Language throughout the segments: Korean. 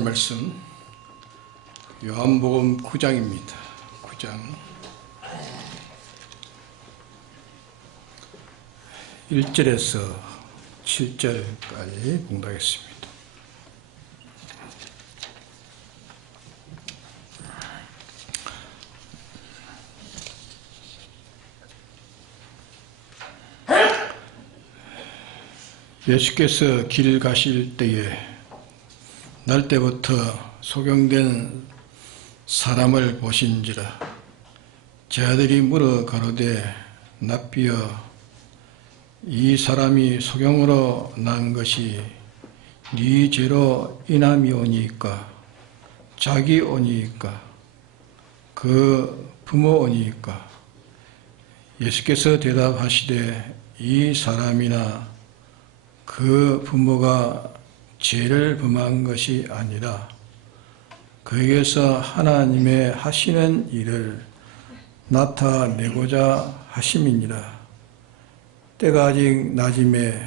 말씀 요한복음 9장입니다. 9장 1절에서 7절까지 봉독하겠습니다. 예수께서 길 가실 때에 날 때부터 소경된 사람을 보신지라. 제자들이 물어 가로되 납비여, 이 사람이 소경으로 난 것이 네 죄로 인함이 오니이까 자기 오니이까 그 부모 오니이까? 예수께서 대답하시되 이 사람이나 그 부모가 죄를 범한 것이 아니라 그에게서 하나님의 하시는 일을 나타내고자 하심이니라. 때가 아직 낮음에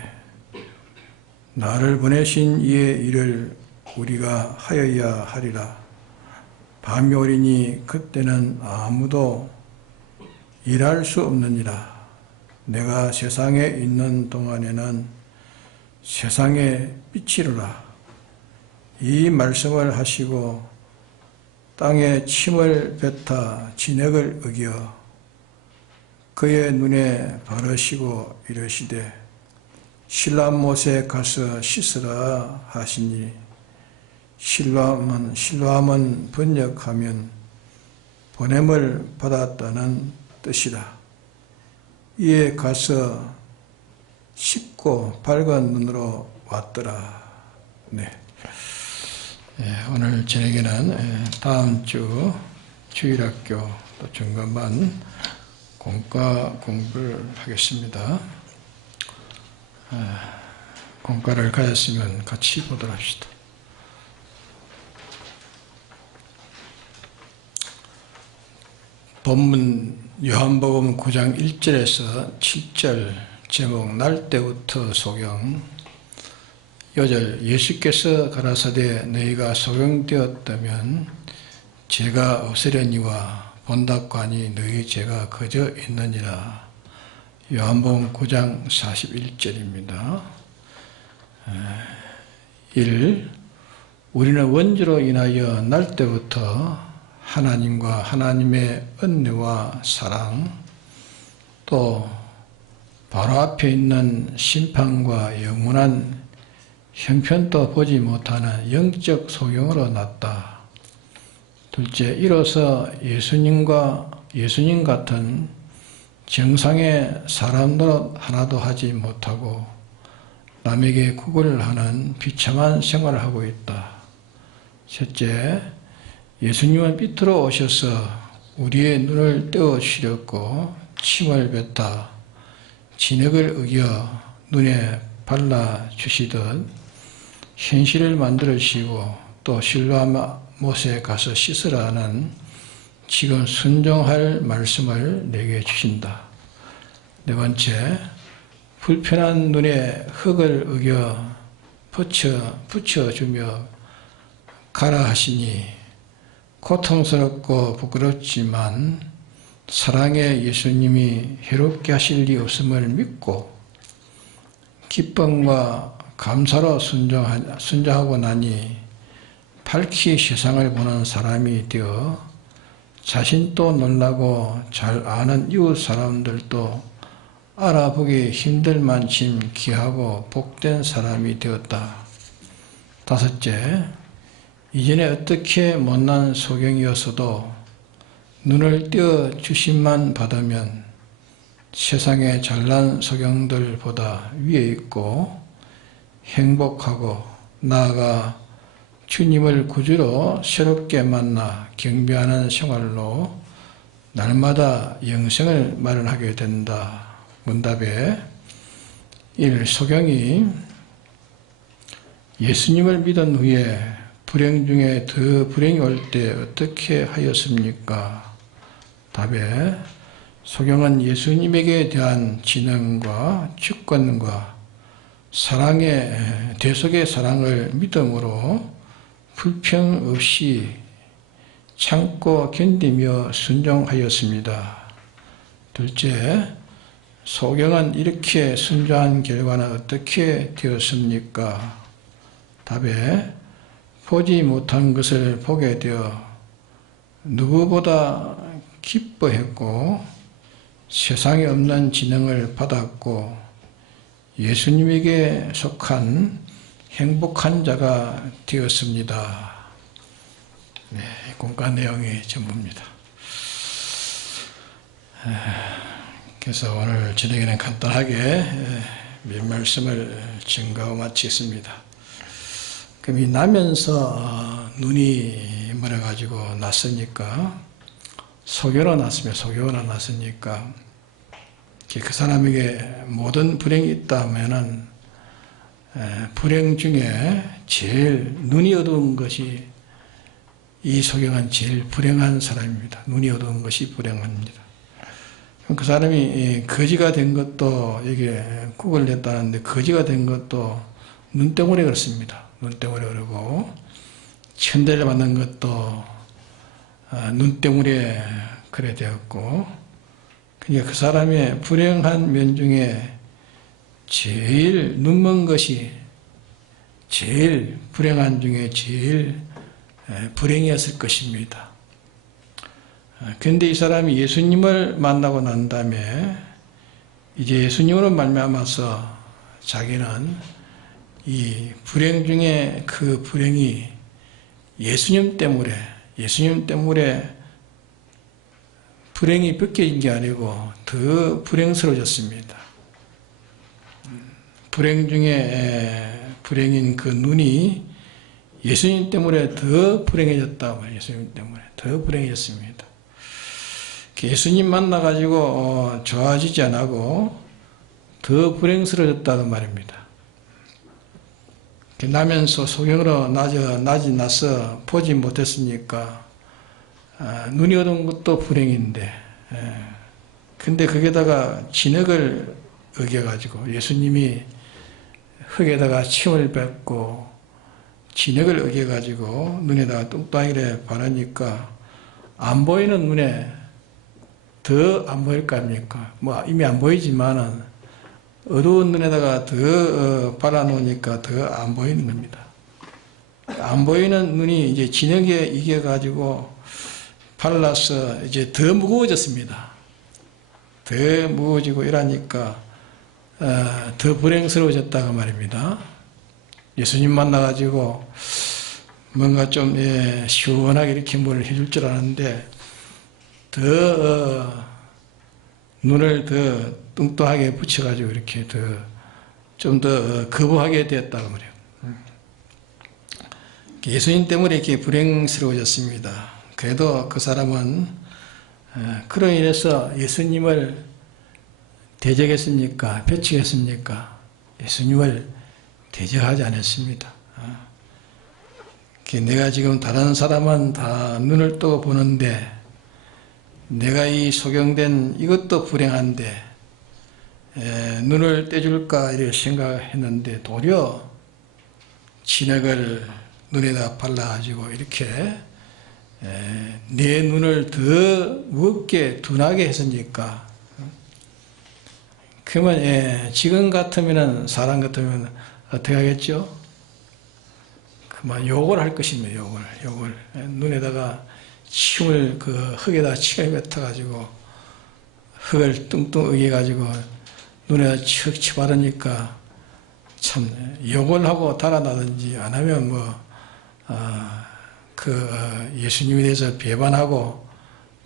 나를 보내신 이의 일을 우리가 하여야 하리라. 밤이 오리니 그때는 아무도 일할 수 없느니라. 내가 세상에 있는 동안에는 세상의 빛이로라. 이 말씀을 하시고 땅에 침을 뱉어 진액을 어겨 그의 눈에 바르시고 이르시되 실로암못에 가서 씻으라 하시니, 실로암은 번역하면 보냄을 받았다는 뜻이라. 이에 가서 씻고 밝은 눈으로 왔더라. 네. 오늘 저녁에는 다음 주 주일학교 또 중간반 공과 공부를 하겠습니다. 공과를 가졌으면 같이 보도록 합시다. 본문 요한복음 9장 1절에서 7절 제목 날 때부터 소경. 5절 예수께서 가라사대 너희가 소경되었다면 죄가 없으려니와 본답하니 너희 죄가 거저 있느니라. 요한복음 9장 41절입니다. 1. 우리는 원죄로 인하여 날 때부터 하나님과 하나님의 은혜와 사랑, 또 바로 앞에 있는 심판과 영원한 형편도 보지 못하는 영적 소경으로 났다. 둘째, 이로써 예수님 같은 정상의 사람 노릇 하나도 하지 못하고 남에게 구걸을 하는 비참한 생활을 하고 있다. 셋째, 예수님은 빛으로 오셔서 우리의 눈을 떼어주셨고 침을 뱉어 진액을 어겨 눈에 발라주시듯 현실을 만들어주시고 또 실로암못에 가서 씻으라는 지금 순종할 말씀을 내게 주신다. 네 번째, 불편한 눈에 흙을 어겨 붙여주며 가라 하시니 고통스럽고 부끄럽지만 사랑의 예수님이 해롭게 하실 리 없음을 믿고 기쁨과 감사로 순종하고 나니 밝히 세상을 보는 사람이 되어 자신도 놀라고 잘 아는 이웃 사람들도 알아보기 힘들 만큼 귀하고 복된 사람이 되었다. 다섯째, 이전에 어떻게 못난 소경이었어도 눈을 띄어 주심만 받으면 세상의 잘난 소경들보다 위에 있고 행복하고 나아가 주님을 구주로 새롭게 만나 경배하는 생활로 날마다 영생을 마련하게 된다. 문답에 1. 소경이 예수님을 믿은 후에 불행 중에 더 불행이 올 때 어떻게 하였습니까? 답에 소경은 예수님에게 대한 진흥과 주권과 사랑의 대속의 사랑을 믿음으로 불평 없이 참고 견디며 순종하였습니다. 둘째, 소경은 이렇게 순종한 결과는 어떻게 되었습니까? 답에 보지 못한 것을 보게 되어 누구보다 기뻐했고 세상에 없는 지능을 받았고 예수님에게 속한 행복한 자가 되었습니다. 네, 공과 내용이 전부입니다. 그래서 오늘 저녁에는 간단하게 몇 말씀을 증거하고 마치겠습니다. 그럼 이 나면서 눈이 멀어가지고 났으니까 소경으로 났으면 소경으로 났으니까 그 사람에게 모든 불행이 있다 하면은 불행 중에 제일 눈이 어두운 것이 이 소경은 제일 불행한 사람입니다. 눈이 어두운 것이 불행합니다. 그 사람이 거지가 된 것도 이게 국을 냈다는데 거지가 된 것도 눈 때문에 그렇습니다. 눈 때문에 그러고 천대를 받는 것도 눈 때문에 그래 되었고 그러니까 그 사람의 불행한 면 중에 제일 눈먼 것이 제일 불행한 중에 제일 불행이었을 것입니다. 그런데 이 사람이 예수님을 만나고 난 다음에 이제 예수님으로 말미암아서 자기는 이 불행 중에 그 불행이 예수님 때문에 불행이 벗겨진 게 아니고 더 불행스러워졌습니다. 불행 중에 불행인 그 눈이 예수님 때문에 더 불행해졌다고 말이에요. 예수님 때문에 더 불행해졌습니다. 예수님 만나가지고 좋아지지 않고 더 불행스러워졌다는 말입니다. 나면서 소경으로 낮이 나서 보지 못했으니까 눈이 어두운 것도 불행인데 근데 거기다가 진흙을 어겨가지고 예수님이 흙에다가 침을 뱉고 진흙을 어겨가지고 눈에다가 뚱뚱하게 바르니까 안 보이는 눈에 더 안 보일 거 아닙니까? 뭐 이미 안 보이지만은 어두운 눈에다가 더 발라놓으니까 더 안 보이는 겁니다. 안 보이는 눈이 이제 진흙에 이겨가지고 발라서 이제 더 무거워졌습니다. 더 무거워지고 이러니까 더 불행스러워졌다고 말입니다. 예수님 만나가지고 뭔가 좀 시원하게 이렇게 뭘 해줄 줄 알았는데 더 눈을 더 뚱뚱하게 붙여가지고 이렇게 좀 더 거부하게 되었다고 말해요. 예수님 때문에 이렇게 불행스러워졌습니다. 그래도 그 사람은 그로 인해서 예수님을 대적했습니까? 배척했습니까? 예수님을 대적하지 않았습니다. 내가 지금 다른 사람은 다 눈을 떠 보는데 내가 이 소경된 이것도 불행한데 눈을 떼줄까 이렇게 생각했는데 도리어 진흙을 눈에다 발라가지고 이렇게 내 눈을 더 무겁게 둔하게 했으니까 그러면 지금 같으면 사람 같으면 어떻게 하겠죠? 그만 욕을 할 것입니다. 욕을 눈에다가 침을 그 흙에다 침을 뱉어가지고 흙을 뚱뚱 어겨가지고 눈에다 척 쳐바르니까 참 욕을 하고 달아나든지 안 하면 예수님에 대해서 배반하고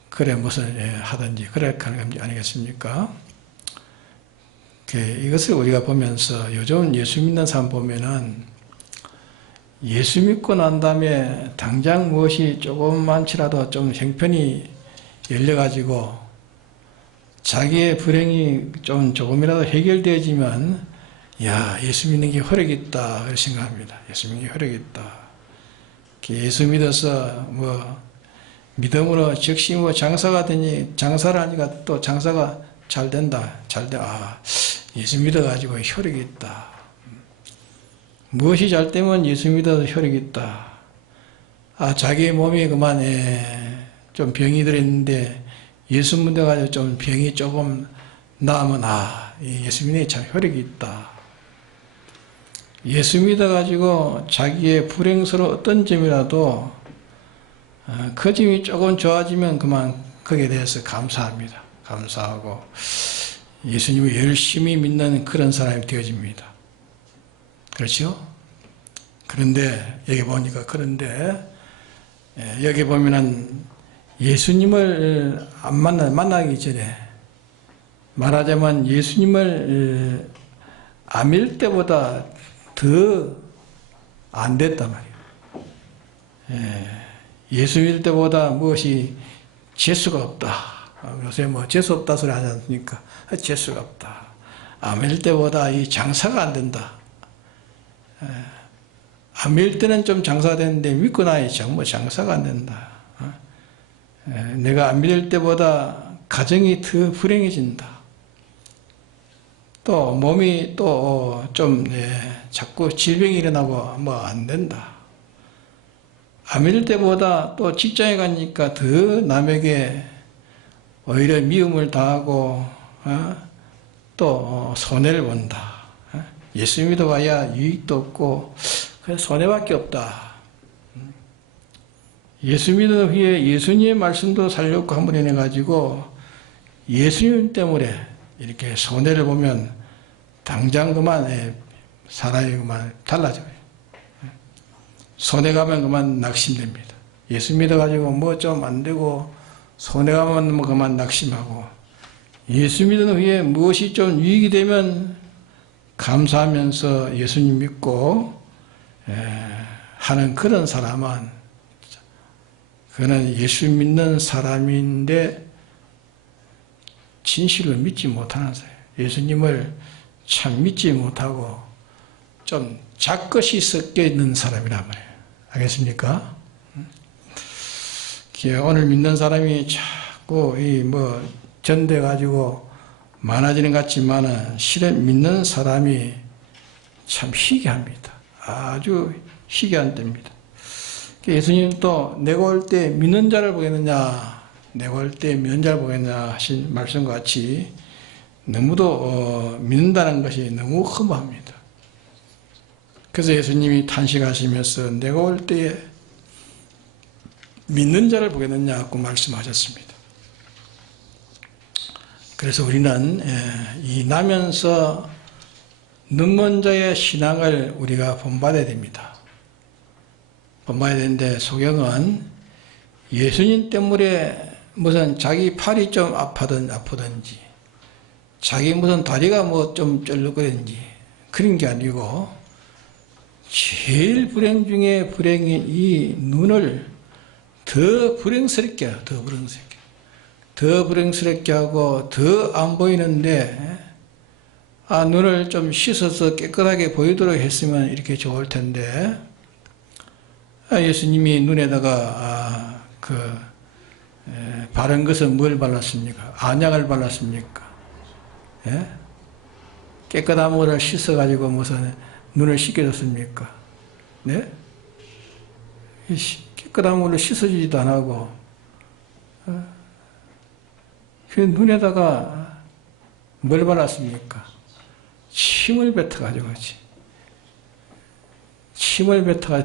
그래 무슨 하든지 그럴 가능 아니겠습니까? 이것을 우리가 보면서 요즘 예수 믿는 사람 보면은 예수 믿고 난 다음에 당장 무엇이 조금만치라도 좀 형편이 열려가지고 자기의 불행이 좀 조금이라도 해결되지만 야 예수 믿는 게 혈액이 있다 그렇게 생각합니다. 예수 믿는 게 혈액이 있다. 예수 믿어서 믿음으로 즉시 장사가 되니 장사를 하니까 또 장사가 잘 된다. 예수 믿어가지고 혈액이 있다. 무엇이 잘 되면 예수 믿어서 혈액이 있다. 자기 몸이 그만 좀 병이 들었는데 예수 믿어가지고 좀 병이 조금 나으면 예수 믿는 게 참 효력이 있다. 예수 믿어가지고 자기의 불행스러운 어떤 점이라도 그 점이 조금 좋아지면 그만 거기에 대해서 감사합니다. 감사하고 예수님을 열심히 믿는 그런 사람이 되어집니다. 그렇죠? 그런데 여기 보니까 여기 보면은 예수님을 안 만나기 전에 말하자면 예수님을 안 믿을 때보다 더 안 됐단 말이에요. 예수 믿을 때보다 무엇이 재수가 없다. 요새 재수 없다 소리 하지 않습니까? 재수가 없다. 안 믿을 때보다 이 장사가 안 된다. 안 믿을 때는 좀 장사가 되는데 믿고 나니 정말 장사가 안 된다. 내가 안 믿을 때보다 가정이 더 불행해진다. 또 몸이 또 좀 자꾸 질병이 일어나고 안 된다. 안 믿을 때보다 또 직장에 가니까 더 남에게 오히려 미움을 당하고 또 손해를 본다. 예수 믿어봐야 유익도 없고 손해밖에 없다. 예수 믿은 후에 예수님의 말씀도 살려고 한번 해가지고 예수님 때문에 이렇게 손해를 보면 당장 그만 사람이 그만 달라져요. 손해 가면 그만 낙심됩니다. 예수 믿어가지고 좀 안 되고 손해 가면 그만 낙심하고 예수 믿은 후에 무엇이 좀 유익이 되면 감사하면서 예수님 믿고 하는 그런 사람은 그는 예수 믿는 사람인데 진실을 믿지 못하는 사람, 예수님을 참 믿지 못하고 좀 작것이 섞여 있는 사람이란 말이에요. 알겠습니까? 오늘 믿는 사람이 자꾸 전돼 가지고 많아지는 것 같지만은 실은 믿는 사람이 참 희귀합니다. 아주 희귀한 때입니다. 예수님 또 내가 올 때 믿는 자를 보겠느냐, 내가 올 때 믿는 자를 보겠느냐 하신 말씀과 같이 너무도 믿는다는 것이 너무 허무합니다. 그래서 예수님이 탄식하시면서 내가 올 때에 믿는 자를 보겠느냐고 말씀하셨습니다. 그래서 우리는 이 나면서 눈먼 자의 신앙을 우리가 본받아야 됩니다. 본받아야 되는데 소경은 예수님 때문에 무슨 자기 팔이 좀 아프든지 자기 무슨 다리가 좀 쩔룩거리든지 그런 게 아니고 제일 불행 중에 불행인 이 눈을 더 불행스럽게 해요. 더 불행스럽게 하고 더 안 보이는데 눈을 좀 씻어서 깨끗하게 보이도록 했으면 이렇게 좋을 텐데 예수님이 눈에다가 바른 것은 뭘 발랐습니까? 안약을 발랐습니까? 예? 깨끗한 물을 씻어가지고 무슨 눈을 씻겨줬습니까? 네? 깨끗한 물로 씻어주지도 안 하고 그 눈에다가 뭘 발랐습니까? 침을 뱉어가지고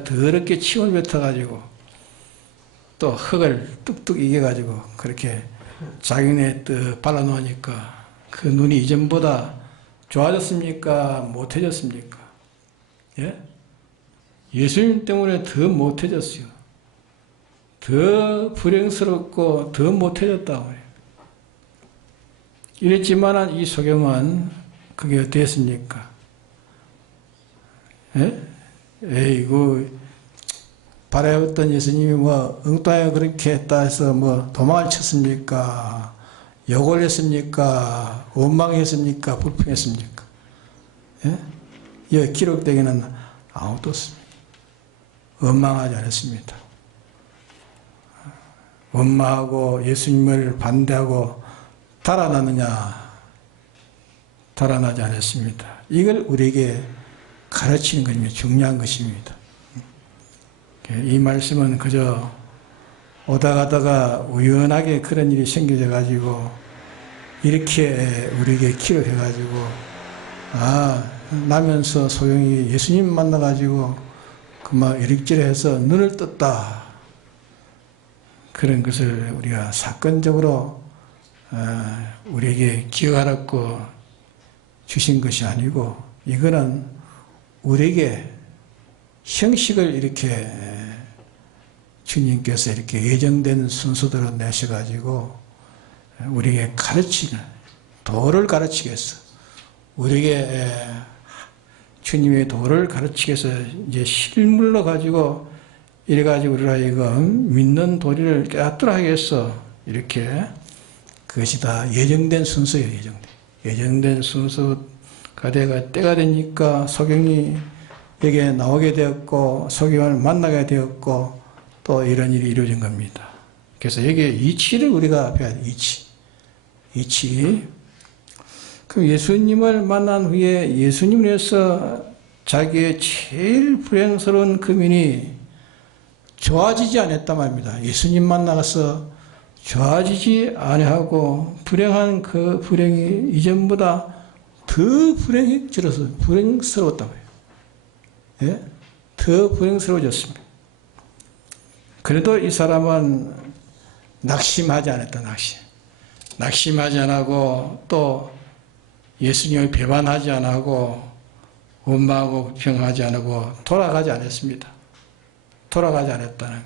더럽게 침을 뱉어가지고 또 흙을 뚝뚝 이겨가지고 그렇게 자기네 또 발라놓으니까 그 눈이 이전보다 좋아졌습니까? 못해졌습니까? 예? 예수님 때문에 더 못해졌어요. 더 불행스럽고 더 못해졌다고 해요. 이랬지만 이 소경은 그게 어땠습니까? 예? 에이구, 바라였던 예수님이 엉뚱하게 그렇게 했다 해서 도망을 쳤습니까? 욕을 했습니까? 원망했습니까? 불평했습니까? 예? 여기 기록되기는 아무것도 없습니다. 원망하지 않았습니다. 원망하고 예수님을 반대하고 달아나느냐? 달아나지 않았습니다. 이걸 우리에게 가르치는 것입니다. 중요한 것입니다. 이 말씀은 그저 오다 가다가 우연하게 그런 일이 생겨져 가지고 이렇게 우리에게 기록해 가지고 나면서 소영이 예수님 만나 가지고 그만 이릭저릭해서 눈을 떴다, 그런 것을 우리가 사건적으로 우리에게 기억하라고 주신 것이 아니고, 이거는 우리에게 형식을 이렇게 주님께서 이렇게 예정된 순서대로 내셔가지고 우리에게 가르치는, 도를 가르치기 위해서, 우리에게 주님의 도를 가르치기 위해서 이제 실물로 가지고 이래가지고 우리가 이거 믿는 도리를 깨닫도록 하기 위해서 이렇게, 그것이 다 예정된 순서예요. 예정된 순서가 때가 되니까 소경이에게 나오게 되었고, 소경을 만나게 되었고, 또 이런 일이 이루어진 겁니다. 그래서 여기에 이치를 우리가 배워야 돼요. 이치. 그럼 예수님을 만난 후에 예수님을 위해서 자기의 제일 불행스러운 금인이 좋아지지 않았단 말입니다. 예수님 만나서 좋아지지 아니하고 불행한 그 불행이 이전보다 더 불행스러웠단 말이에요. 예? 더 불행스러워졌습니다. 그래도 이 사람은 낙심하지 않았다. 낙심하지 않고 또 예수님을 배반하지 않고 원망하고 불평하지 않고 돌아가지 않았습니다. 돌아가지 않았다는.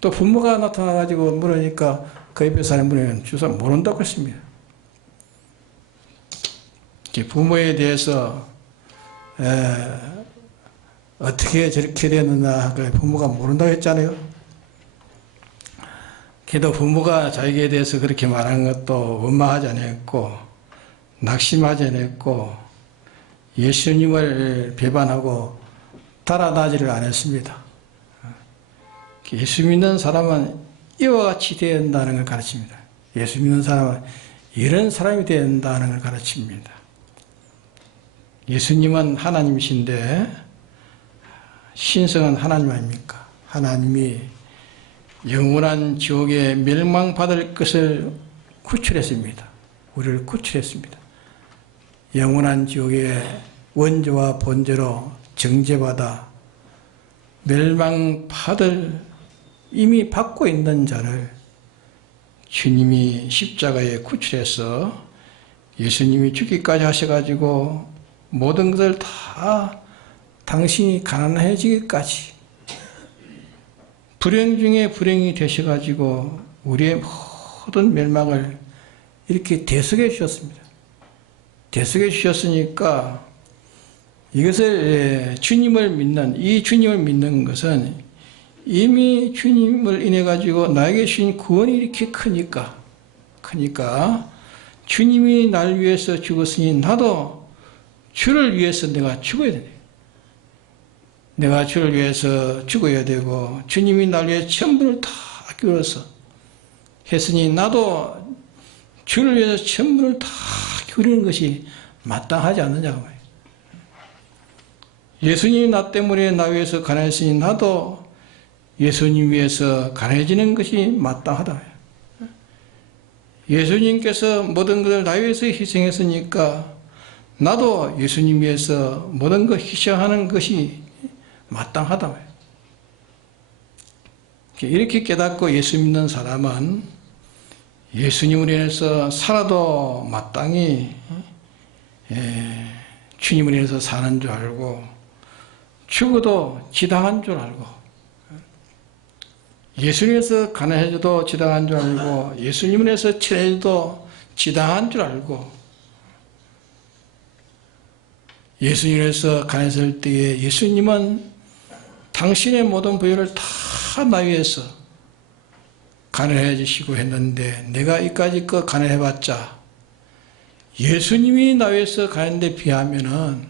또 부모가 나타나가지고 물으니까 그 옆에 사는 분은 주사 모른다고 했습니다. 부모에 대해서 어떻게 저렇게 됐느냐, 부모가 모른다고 했잖아요. 그래도 부모가 자기에 대해서 그렇게 말하는 것도 원망하지 않았고, 낙심하지 않았고, 예수님을 배반하고 달아나지를 않았습니다. 예수 믿는 사람은 이와 같이 되어야 한다는 걸 가르칩니다. 예수 믿는 사람은 이런 사람이 되어야 한다는 걸 가르칩니다. 예수님은 하나님이신데 신성은 하나님 아닙니까? 하나님이 영원한 지옥에 멸망받을 것을 구출했습니다. 우리를 구출했습니다. 영원한 지옥의 원죄와 본죄로 정죄받아 멸망받을 이미 받고 있는 자를 주님이 십자가에 구출해서 예수님이 죽기까지 하셔가지고 모든 것을 다 당신이 가난해지기까지 불행 중에 불행이 되셔가지고 우리의 모든 멸망을 이렇게 대속해 주셨습니다. 대속해 주셨으니까 이것을 주님을 믿는 것은 이미 주님을 인해 가지고 나에게 주신 구원이 이렇게 크니까 주님이 날 위해서 죽었으니 나도 주를 위해서 내가 죽어야 되네. 내가 주를 위해서 죽어야 되고 주님이 날 위해 천분을 다 기울여서 했으니 나도 주를 위해서 천분을 다 기울이는 것이 마땅하지 않느냐고. 예수님이 나 때문에 나 위해서 가난했으니 나도 예수님 위해서 가난해지는 것이 마땅하다. 예수님께서 모든 것을 나 위해서 희생했으니까 나도 예수님 위해서 모든 것 희생하는 것이 마땅하다. 이렇게 깨닫고 예수 믿는 사람은 예수님을 인해서 살아도 마땅히 주님을 인해서 사는 줄 알고 죽어도 지당한 줄 알고 예수님에서 가난해져도 지당한 줄 알고 예수님을 위해서 친해져도 지당한 줄 알고 예수님을 위해서 가난했을 때에 예수님은 당신의 모든 부여를 다 나 위해서 가난해지시고 했는데 내가 이까지 거 가난해봤자 예수님이 나 위해서 가난데 비하면은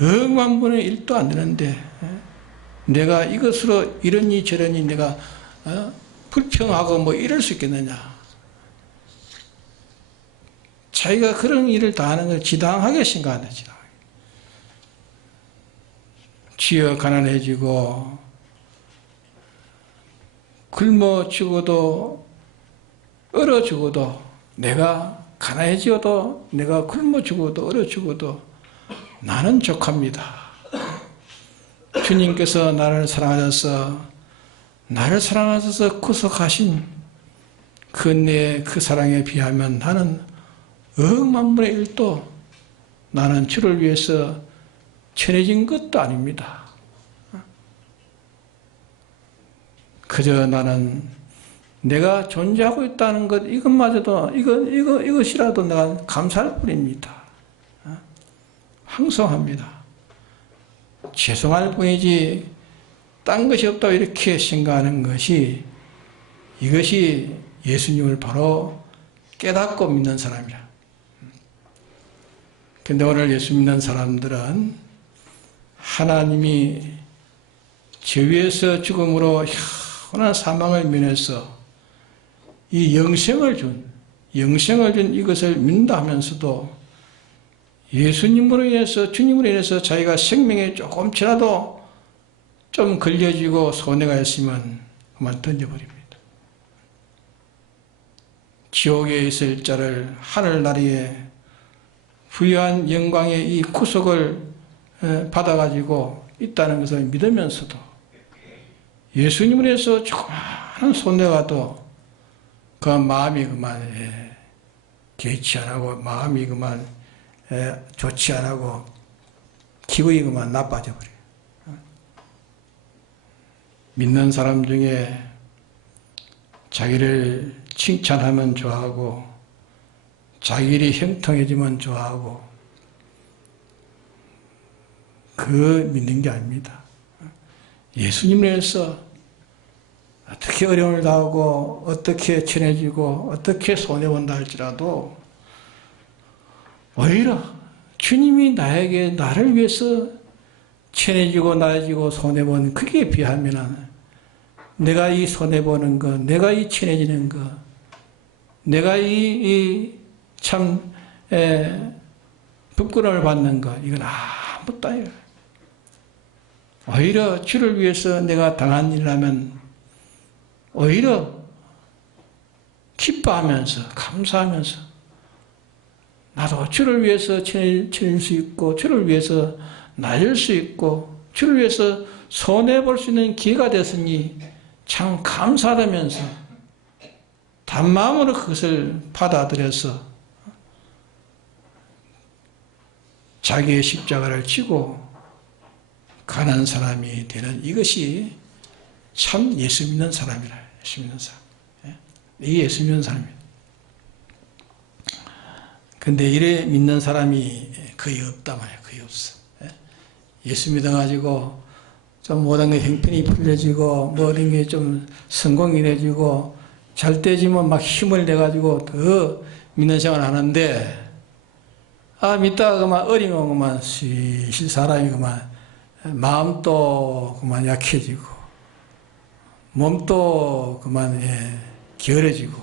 억만 분의 1도 안 되는데 내가 이것으로 이러니 저러니 내가 불평하고 뭐 이럴 수 있겠느냐. 자기가 그런 일을 다 하는 걸 지당하게 생각한다. 쥐어 가난해지고 굶어 죽어도 얼어 죽어도 내가 가난해지어도 내가 굶어 죽어도 얼어 죽어도 나는 족합니다. 주님께서 나를 사랑하셔서 구속하신 그 은혜 그 사랑에 비하면 나는 억만분의 일도 나는 주를 위해서 천해진 것도 아닙니다. 그저 나는 내가 존재하고 있다는 것 이것마저도 이것이라도 내가 감사할 뿐입니다. 황송합니다. 죄송할 뿐이지 딴 것이 없다고 이렇게 생각하는 것이 이것이 예수님을 바로 깨닫고 믿는 사람이라. 근데 오늘 예수 믿는 사람들은 하나님이 죄 위에서 죽음으로 영원한 사망을 면해서 이 영생을 준 이것을 믿는다 하면서도 예수님으로 인해서 주님으로 인해서 자기가 생명에 조금치라도 좀 걸려지고 손해가 있으면 그만 던져버립니다. 지옥에 있을 자를 하늘나라에 부유한 영광의 이 구속을 받아가지고 있다는 것을 믿으면서도 예수님으로 해서 조그마한 손해가도 그 마음이 그만 개의치 안 하고 마음이 그만 좋지 안 하고 기분이 그만 나빠져 버려요. 믿는 사람 중에 자기를 칭찬하면 좋아하고 자기 일이 형통해지면 좋아하고 그 믿는 게 아닙니다. 예수님을 위해서 어떻게 어려움을 당하고 어떻게 친해지고 어떻게 손해본다 할지라도 오히려 주님이 나를 위해서 친해지고 나아지고 손해본 그게 비하면 내가 이 손해보는 것, 내가 이 친해지는 것, 내가 참 부끄러움을 받는 것 이건 아무것도 아니에요. 오히려 주를 위해서 내가 당한 일이라면 오히려 기뻐하면서 감사하면서 나도 주를 위해서 친해질 수 있고 주를 위해서 나을 수 있고 주를 위해서 손해볼 수 있는 기회가 됐으니 참 감사하다면서 단마음으로 그것을 받아들여서 자기의 십자가를 지고 가난 사람이 되는 이것이 참 예수 믿는 사람이라. 예수 믿는 사람. 이게 예수 믿는 사람이에요. 근데 이래 믿는 사람이 거의 없단 말이에요. 거의 없어. 예수 믿어가지고 좀 모든 게 형편이 풀려지고 모든 게 좀 성공이 되지고 잘 되지면 막 힘을 내가지고 더 믿는 생활을 하는데 믿다가 그만 어리면 그만 실실 사람이 그만 마음도 그만 약해지고 몸도 그만 게으러지고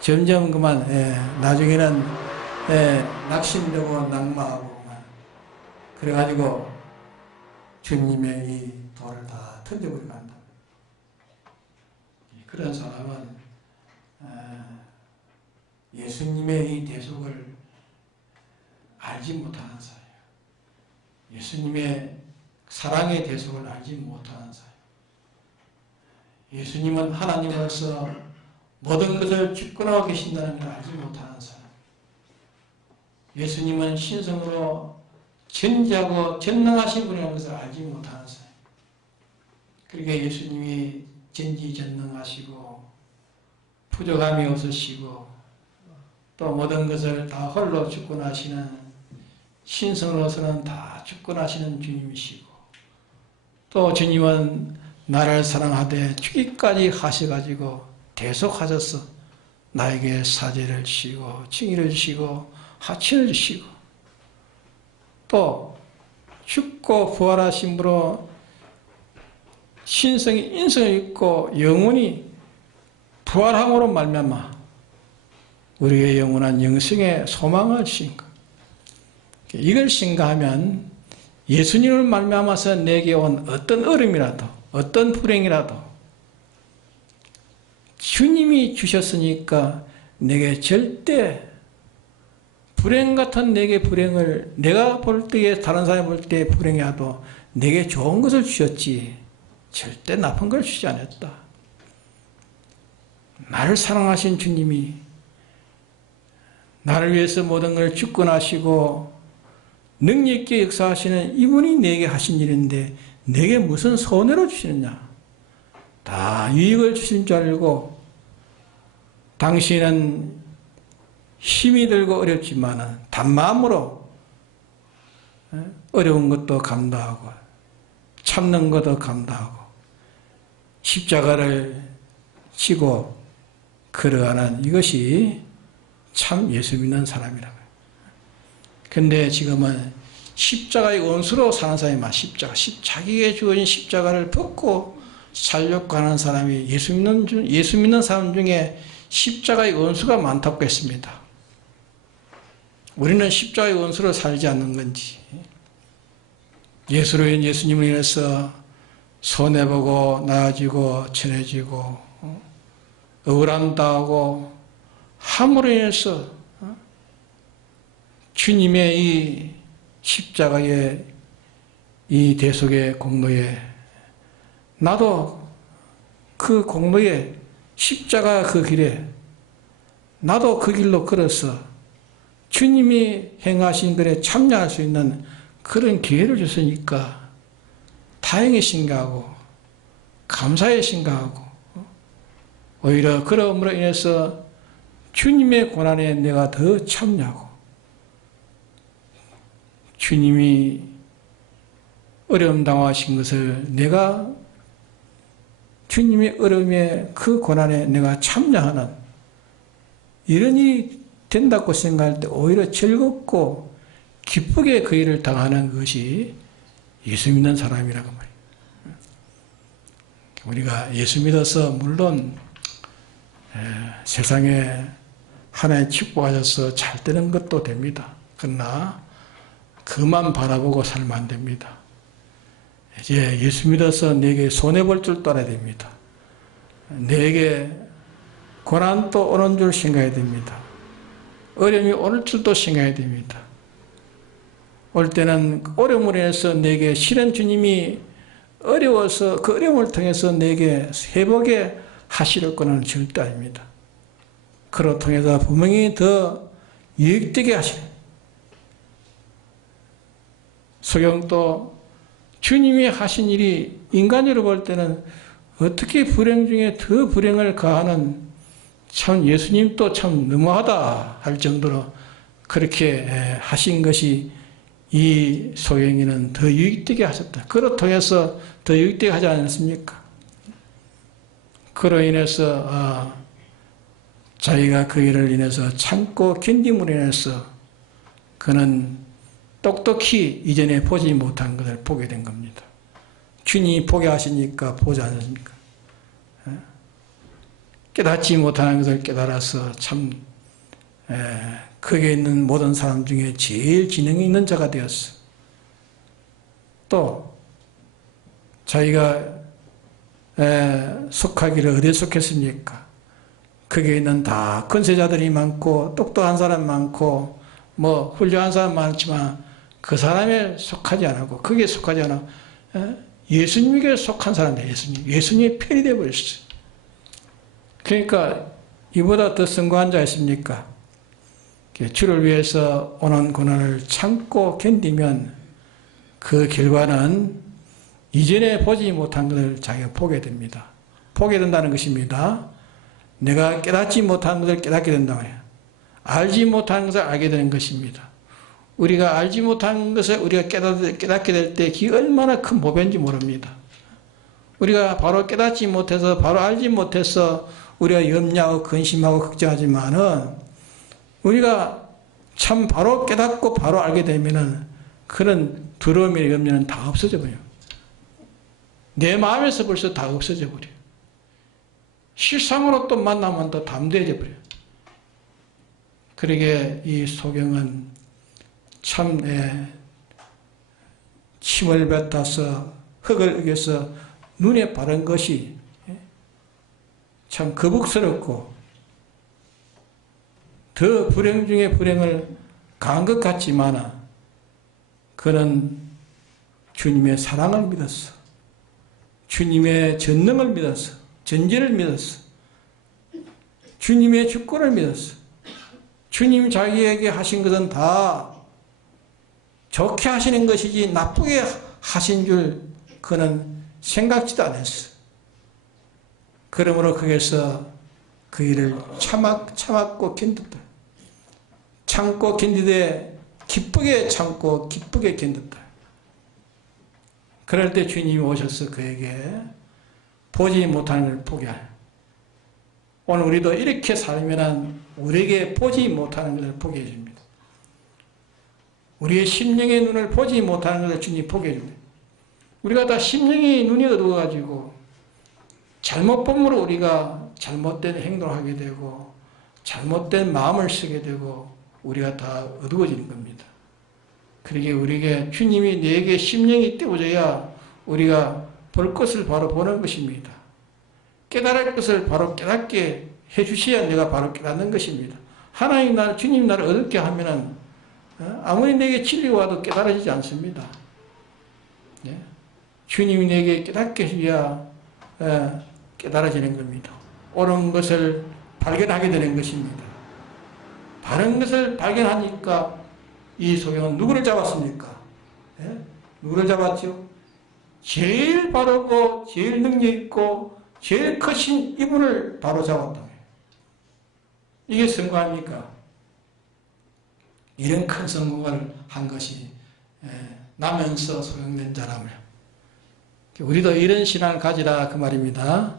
점점 그만 나중에는 낙심되고 낙마하고 그만 그래가지고 주님의 이 돌을 다 던져버리고 한다. 그런 사람은 예수님의 이 대속을 알지 못하는 사람이에요. 예수님의 사랑의 대속을 알지 못하는 사람. 예수님은 하나님으로서 모든 것을 주권하고 계신다는 걸 알지 못하는 사람. 예수님은 신성으로 전지하고 전능하신 분이라는 것을 알지 못하는 사람. 그러니까 예수님이 전지전능하시고 부족함이 없으시고 또 모든 것을 다 홀로 주권하시는 신성으로서는 다 주권하시는 주님이시고 또 주님은 나를 사랑하되 죽기까지 하셔가지고 대속하셔서 나에게 사죄를 주시고 칭의를 주시고 하친을 주시고 또 죽고 부활하심으로 신성이 인성을 입고 영원히 부활함으로 말미암아 우리의 영원한 영생의 소망을 주신 것. 이걸 생각하면 예수님을 말미암아서 내게 온 어떤 어려움이라도 어떤 불행이라도 주님이 주셨으니까 내게 절대 불행 같은 내게 불행을 내가 볼 때에 다른 사람이 볼 때 불행이라도 내게 좋은 것을 주셨지 절대 나쁜 걸 주지 않았다. 나를 사랑하신 주님이 나를 위해서 모든 걸 주권하시고 능력 있게 역사하시는 이분이 내게 하신 일인데 내게 무슨 손해로 주시느냐. 다 유익을 주신 줄 알고 당신은 힘이 들고 어렵지만 단마음으로 어려운 것도 감당하고 참는 것도 감당하고 십자가를 지고 걸어가는 이것이 참 예수 믿는 사람이라고요. 근데 지금은 십자가의 원수로 사는 사람이 많아. 자기에게 주어진 십자가를 벗고 살려고 하는 사람이 예수 믿는 사람 중에 십자가의 원수가 많다고 했습니다. 우리는 십자가의 원수로 살지 않는 건지 예수님을 인해서 손해보고 나아지고 친해지고 억울함 당하고 함으로 인해서 주님의 이 십자가의 이 대속의 공로에 나도 그 공로에 십자가 그 길에 나도 그 길로 걸어서 주님이 행하신 글에 참여할 수 있는 그런 기회를 줬으니까 다행히 생각하고 감사히 생각하고 오히려 그러므로 인해서 주님의 고난에 내가 더 참여하고 주님이 어려움 당하신 것을 내가 주님의 어려움에 그 고난에 내가 참여하는 이런 일이 된다고 생각할 때 오히려 즐겁고 기쁘게 그 일을 당하는 것이 예수 믿는 사람이라고 말이에요. 우리가 예수 믿어서 물론 세상에 하나님 축복하셔서 잘 되는 것도 됩니다. 그러나 그만 바라보고 살면 안 됩니다. 이제 예수 믿어서 내게 손해볼 줄도 알아야 됩니다. 내게 고난도 오는 줄 생각해야 됩니다. 어려움이 오를 줄도 생각해야 됩니다. 올 때는 어려움으로 인해서 내게 실은 주님이 어려워서 그 어려움을 통해서 내게 회복에 하시려 거는 절대 아닙니다. 그로 통해서 분명히 더 유익되게 하시는 소경도 주님이 하신 일이 인간으로 볼 때는 어떻게 불행 중에 더 불행을 가하는 참 예수님도 참 너무하다 할 정도로 그렇게 하신 것이 이 소경이는 더 유익되게 하셨다. 그로 통해서 더 유익되게 하지 않았습니까? 그로 인해서 자기가 그 일을 인해서 참고 견딤으로 인해서 그는 똑똑히 이전에 보지 못한 것을 보게 된 겁니다. 주님이 보게 하시니까 보지 않습니까? 깨닫지 못하는 것을 깨달아서 참 거기에 있는 모든 사람 중에 제일 지능이 있는 자가 되었어. 또 자기가 속하기를 어디에 속했습니까? 거기에 있는 다 권세자들이 많고 똑똑한 사람 많고 뭐 훌륭한 사람 많지만 그 사람에 속하지 않고 거기에 속하지 않아 예수님에게 속한 사람이에요. 예수님의 편이 되어버렸어요. 그러니까 이보다 더 성공한 자 있습니까? 주를 위해서 오는 고난을 참고 견디면 그 결과는 이전에 보지 못한 것을 자기가 보게 됩니다. 보게 된다는 것입니다. 내가 깨닫지 못한 것을 깨닫게 된다고 해요. 알지 못한 것을 알게 되는 것입니다. 우리가 알지 못한 것을 우리가 깨닫게 될 때 그게 얼마나 큰 보배인지 모릅니다. 우리가 바로 깨닫지 못해서 바로 알지 못해서 우리가 염려하고 근심하고 걱정하지만은 우리가 참 바로 깨닫고 바로 알게 되면은 그런 두려움이나 염려는 다 없어져 버려요. 내 마음에서 벌써 다 없어져 버려요. 실상으로 또 만나면 더 담대해져 버려요. 그러게 이 소경은 참 침을 뱉어서 흙을 으겨서 눈에 바른 것이 참 거북스럽고 더 불행 중에 불행을 가한 것 같지만 그는 주님의 사랑을 믿었어. 주님의 전능을 믿었어. 전지를 믿었어. 주님의 주권을 믿었어. 주님 자기에게 하신 것은 다 좋게 하시는 것이지 나쁘게 하신 줄 그는 생각지도 않았어. 그러므로 거기서 그 일을 참았고 견뎠다. 참고 견디되 기쁘게 참고 기쁘게 견뎠다. 그럴 때 주님이 오셔서 그에게 보지 못하는 걸 보게 할. 오늘 우리도 이렇게 살면 우리에게 보지 못하는 것을 보게 해줍니다. 우리의 심령의 눈을 보지 못하는 것을 주님이 보게 해줍니다. 우리가 다 심령의 눈이 어두워가지고 잘못 본으로 우리가 잘못된 행동을 하게 되고 잘못된 마음을 쓰게 되고 우리가 다 어두워지는 겁니다. 그러기에 우리에게 주님이 내게 심령이 띄워져야 우리가 볼 것을 바로 보는 것입니다. 깨달을 것을 바로 깨닫게 해주셔야 내가 바로 깨닫는 것입니다. 하나님 나를, 주님 나를 어둡게 하면은 아무리 내게 진리가 와도 깨달아지지 않습니다. 주님이 내게 깨닫게 해줘야 깨달아지는 겁니다. 옳은 것을 발견하게 되는 것입니다. 바른 것을 발견하니까 이 소경은 누구를 잡았습니까? 누구를 잡았죠? 제일 바르고 제일 능력 있고 제일 크신 이분을 바로 잡았다. 이게 성공합니까? 이런 큰 성공을 한 것이 나면서 소용된 자라며 우리도 이런 신앙을 가지라 그 말입니다.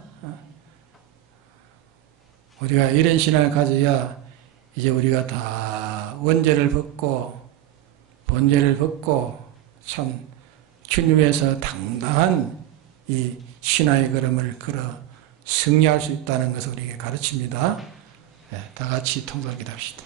우리가 이런 신앙을 가져야 이제 우리가 다 원죄를 벗고 본죄를 벗고 참 주님에서 당당한 이 신앙의 걸음을 걸어 승리할 수 있다는 것을 우리에게 가르칩니다. 다 같이 통독 기도합시다.